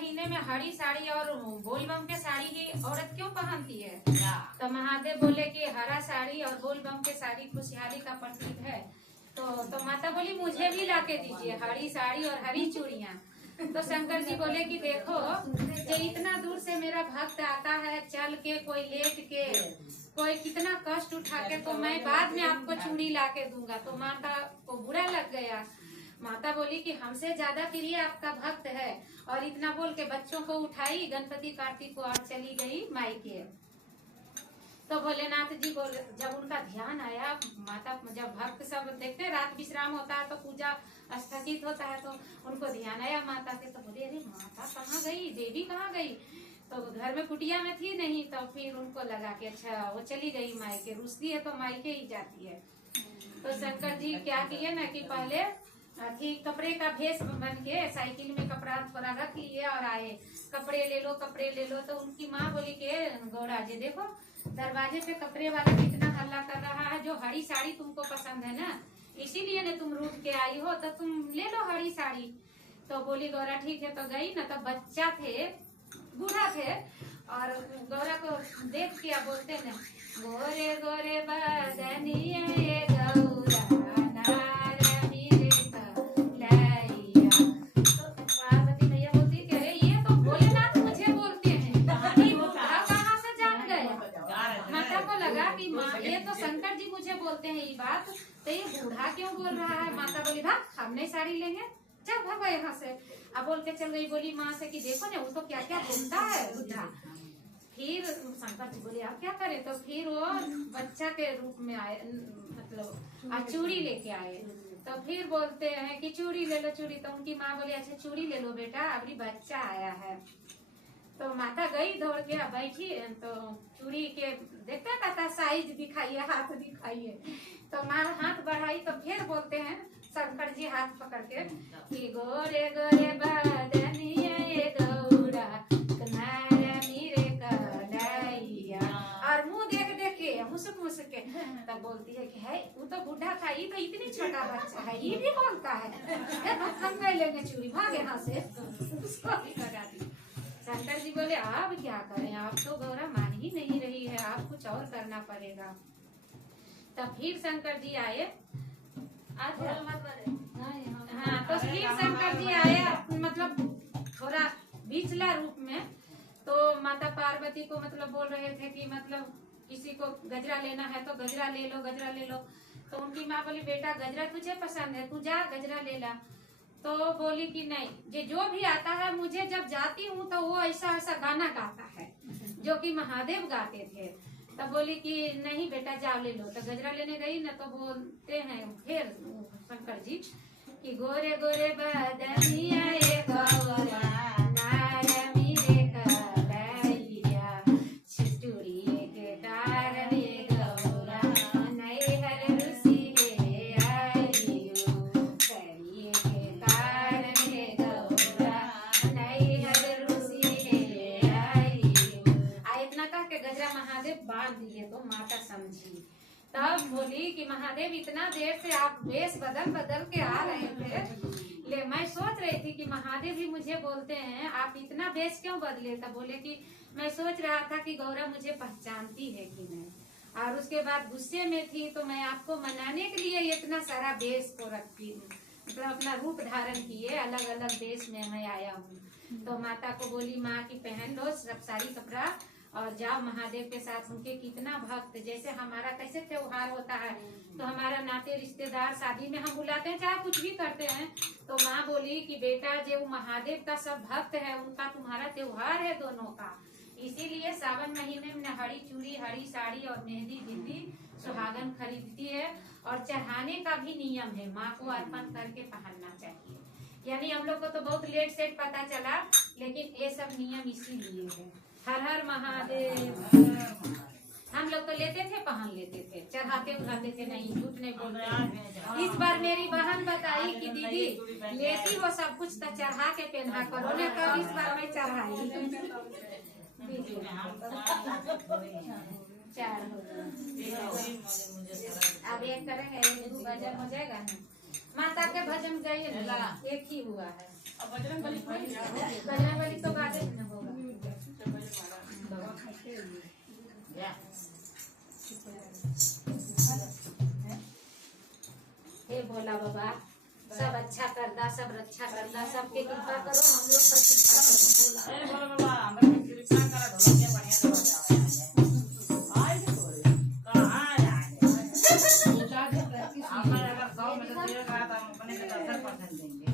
महीने में हरी साड़ी और बोलबम के साड़ी ही औरत क्यों पहनती है? तो महादेव बोले कि हरा साड़ी और बोलबम के साड़ी खुशहाली का प्रतीक है। तो माता बोली मुझे भी लाके दीजिए हरी साड़ी और हरी चूड़ियाँ। तो शंकर जी बोले कि देखो, जो इतना दूर से मेरा भक्त आता है, चल के, कोई लेट के, कोई कितना कष्ट उठा के, तो मैं बाद में आपको चूड़ी लाके दूंगा। तो माता को बुरा लग गया। माता बोली कि हमसे ज्यादा प्रिय आपका भक्त है। और इतना बोल के बच्चों को उठाई, गणपति कार्तिक को, और चली गई मायके। तो भोलेनाथ जी बोले, जब उनका ध्यान आया, माता जब भक्त सब देखते हैं रात विश्राम होता है तो पूजा स्थगित होता है, तो उनको ध्यान आया माता के। तो बोले अरे माता कहाँ गई, देवी कहाँ गई? तो घर में कुटिया में थी नहीं। तो फिर उनको लगा कि अच्छा वो चली गई मायके, रुसती है तो मायके ही जाती है। तो शंकर जी क्या किए ना कि पहले कपड़े का भेष बन के साइकिल में कपड़ा थोड़ा रख लिए और आए, कपड़े ले लो, कपड़े ले लो। तो उनकी माँ बोली कि गौरा जी देखो, दरवाजे पे कपड़े वाला कितना हल्ला कर रहा है, जो हरी साड़ी तुमको पसंद है ना, इसीलिए ने तुम रूठ के आई हो, तो तुम ले लो हरी साड़ी। तो बोली गौरा ठीक है। तो गई ना, तो बच्चा थे, बूढ़ा थे, और गौरा को देख के बोलते न, गोरे गोरे बदनिया ये गौरा नार मेरे कलैया। तो पार्वती मैया बोलती कि अरे ये तो भोलेनाथ मुझे बोलते हैं, ये बूढ़ा कहाँ से जान गया? माता को लगा कि माँ ये तो शंकर जी मुझे बोलते हैं ये बात, तो ये बूढ़ा क्यों बोल रहा है? माता बोली भाग, हम नहीं साड़ी लेंगे, चल भागो यहाँ से। अब बोल के चल गई। बोली माँ से कि देखो ना वो तो क्या क्या बोलता है बुढ़ा। फिर शंकर जी बोले आप क्या करें? तो फिर वो बच्चा के रूप में आए, मतलब चूड़ी लेके आए। तो फिर बोलते हैं कि चूड़ी ले लो, चूड़ी। तो उनकी माँ बोली अच्छा चूड़ी ले लो बेटा, अभी बच्चा आया है। तो माता गई दौड़ के बैठी, तो चूड़ी के देखते कहता साइज दिखाइए, हाथ दिखाइए। तो माँ हाथ बढ़ाई, तो फिर बोलते हैं शंकर जी हाथ पकड़ के कि गोरे गोरे बदनिया ये गौरा नार मेरे कलैया। और मुंह देख देख के मुसुक मुसुक के तब बोलती है कि है वो तो बूढ़ा था, ये तो इतनी छोटा बच्चा है, ये भी बोलता है, हम नहीं लेंगे चूड़ी, भाग यहाँ से। उसको भी लगा दी। शंकर जी बोले आप क्या करें, आप तो गौरा मान ही नहीं रही है, आप कुछ और करना पड़ेगा। तब फिर शंकर जी आए। हाँ, तो फिर शंकर जी आए, मतलब थोड़ा बिचला रूप में। तो माता पार्वती को मतलब बोल रहे थे कि मतलब किसी को गजरा लेना है तो गजरा ले लो, गजरा ले लो। तो उनकी माँ बोली बेटा गजरा तुझे पसंद है, तू जा गजरा ले ला। तो बोली कि नहीं, जो भी आता है, मुझे जब जाती हूँ तो वो ऐसा ऐसा गाना गाता है जो कि महादेव गाते थे। तब बोली कि नहीं बेटा जाओ ले लो। तो गजरा लेने गई ना, तो बोलते हैं फिर शंकर जी कि गोरे गोरे बदनिया ये गौरा नार मेरे कलैया, छिटुरिये के कारण ये गौरा नैहर रुसी है आई हो, करिये के कारण ये गौरा नैहर रुसी है आई हो। इतना कह के गजरा महादेव बांध दिए। तो माता समझी, तब बोली कि महादेव इतना देर से आप वेश बदल बदल के आ रहे थे, ले मैं सोच रही थी कि महादेव भी मुझे बोलते हैं आप इतना वेश क्यों बदले? तब बोले कि मैं सोच रहा था कि गौरा मुझे पहचानती है कि नहीं। और उसके बाद गुस्से में थी, तो मैं आपको मनाने के लिए इतना सारा वेश को रखती हूँ, मतलब अपना रूप धारण किए अलग अलग देश में मैं आया हूँ। तो माता को बोली माँ की पहन लो सब साड़ी कपड़ा और जाओ महादेव के साथ। उनके कितना भक्त, जैसे हमारा कैसे त्योहार होता है तो हमारा नाते रिश्तेदार शादी में हम बुलाते हैं, चाहे कुछ भी करते हैं। तो माँ बोली कि बेटा जो महादेव का सब भक्त है उनका तुम्हारा त्योहार है दोनों का, इसीलिए सावन महीने में हरी चूड़ी, हरी साड़ी और मेहंदी बिंदी सुहागन खरीदती है। और चढ़ाने का भी नियम है, माँ को अर्पण करके पहनना चाहिए। यानी हम लोग को तो बहुत लेट सेट पता चला, लेकिन ये सब नियम इसीलिए है। हर हर महादेव। हम लोग तो लेते थे, पहन लेते थे, चढ़ाते उठाते थे, नहीं झूठ नहीं बोलते हैं। इस बार मेरी बहन बताई कि दीदी लेती हो सब कुछ तो चढ़ा के पहना करो ना, तो इस बार मैं चढ़ाई। 4 हो गए, अब एक करेंगे, 2 भजन हो जाएगा ना। माता के भजन गए एक ही हुआ है, बजरंग बली तो सब रक्षा करना, सबके कृपा करो, हम लोग पर कृपा करो। अरे बोलो बाबा, हम लोग कृपा करा ढोलक के बढ़िया से बजाओ। आज कहाँ जाएंगे? हमारे अगर 100 में से 1 रहा तो हम अपने को 10% देंगे।